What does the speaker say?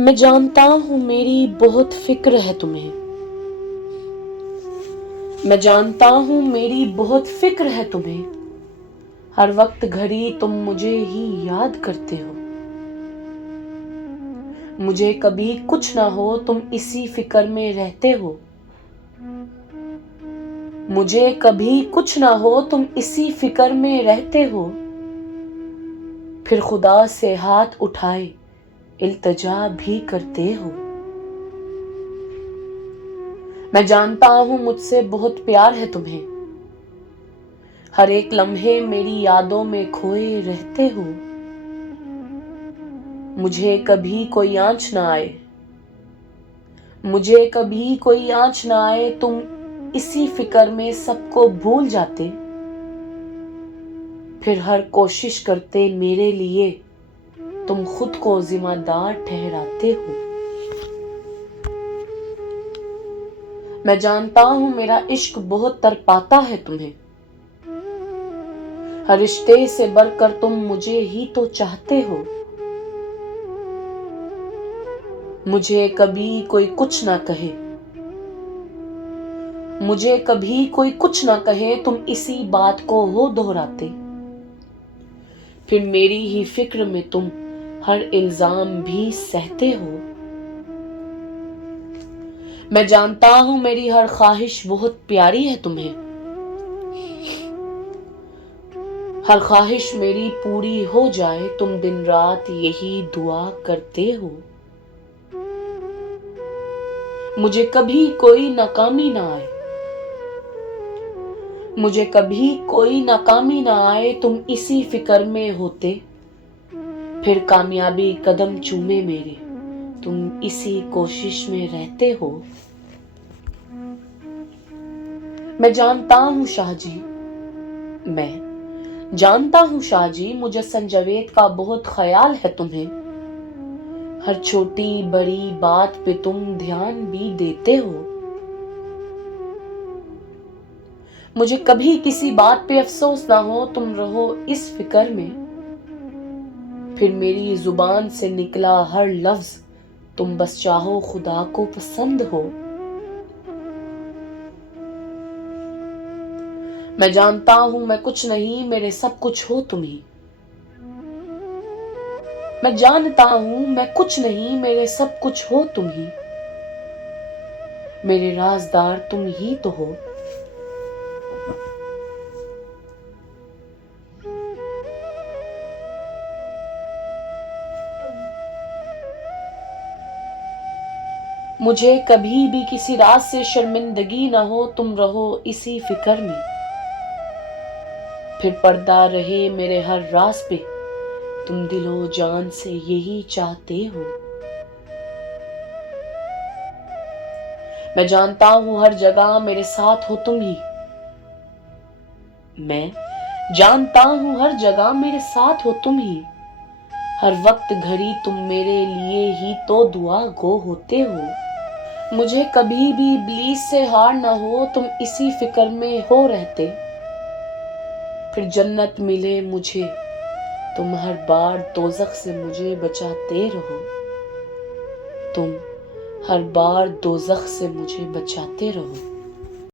میں جانتا ہوں میری بہت فکر ہے تمہیں، میں جانتا ہوں میری بہت فکر ہے تمہیں، ہر وقت گھڑی تم مجھے ہی یاد کرتے ہو، مجھے کبھی کچھ نہ ہو تم اسی فکر میں رہتے ہو، مجھے کبھی کچھ نہ ہو تم اسی فکر میں رہتے ہو، پھر خدا سے ہاتھ اٹھائے التجا بھی کرتے ہو۔ میں جانتا ہوں مجھ سے بہت پیار ہے تمہیں، ہر ایک لمحے میری یادوں میں کھوئے رہتے ہو، مجھے کبھی کوئی آنچ نہ آئے، مجھے کبھی کوئی آنچ نہ آئے تم اسی فکر میں سب کو بھول جاتے، پھر ہر کوشش کرتے میرے لیے تم خود کو ذمہ دار ٹھہراتے ہو۔ میں جانتا ہوں میرا عشق بہت تڑپاتا ہے تمہیں، ہر رشتے سے بڑھ کر تم مجھے ہی تو چاہتے ہو، مجھے کبھی کوئی کچھ نہ کہے، مجھے کبھی کوئی کچھ نہ کہے تم اسی بات کو ہو دہراتے، پھر میری ہی فکر میں تم ہر الزام بھی سہتے ہو۔ میں جانتا ہوں میری ہر خواہش بہت پیاری ہے تمہیں، ہر خواہش میری پوری ہو جائے تم دن رات یہی دعا کرتے ہو، مجھے کبھی کوئی ناکامی نہ آئے، مجھے کبھی کوئی ناکامی نہ آئے تم اسی فکر میں ہوتے، پھر کامیابی قدم چومے میرے تم اسی کوشش میں رہتے ہو۔ میں جانتا ہوں شاہ جی، میں جانتا ہوں شاہ جی مجھے سنجویت کا بہت خیال ہے تمہیں، ہر چھوٹی بڑی بات پہ تم دھیان بھی دیتے ہو، مجھے کبھی کسی بات پہ افسوس نہ ہو تم رہو اس فکر میں، پھر میری زبان سے نکلا ہر لفظ تم بس چاہو خدا کو پسند ہو۔ میں جانتا ہوں میں کچھ نہیں میرے سب کچھ ہو تم ہی، میں جانتا ہوں میں کچھ نہیں میرے سب کچھ ہو تم ہی، میرے رازدار تم ہی تو ہو۔ مجھے کبھی بھی کسی راز سے شرمندگی نہ ہو تم رہو اسی فکر میں، پھر پردہ رہے میرے ہر راز پہ تم دل و جان سے یہی چاہتے ہو۔ میں جانتا ہوں ہر جگہ میرے ساتھ ہو تم ہی، میں جانتا ہوں ہر جگہ میرے ساتھ ہو تم ہی، ہر وقت گھڑی تم میرے لیے ہی تو دعا گو ہوتے ہو، مجھے کبھی بھی ابلیس سے ہار نہ ہو تم اسی فکر میں ہو رہتے، پھر جنت ملے مجھے تم ہر بار دوزخ سے مجھے بچاتے رہو، تم ہر بار دوزخ سے مجھے بچاتے رہو۔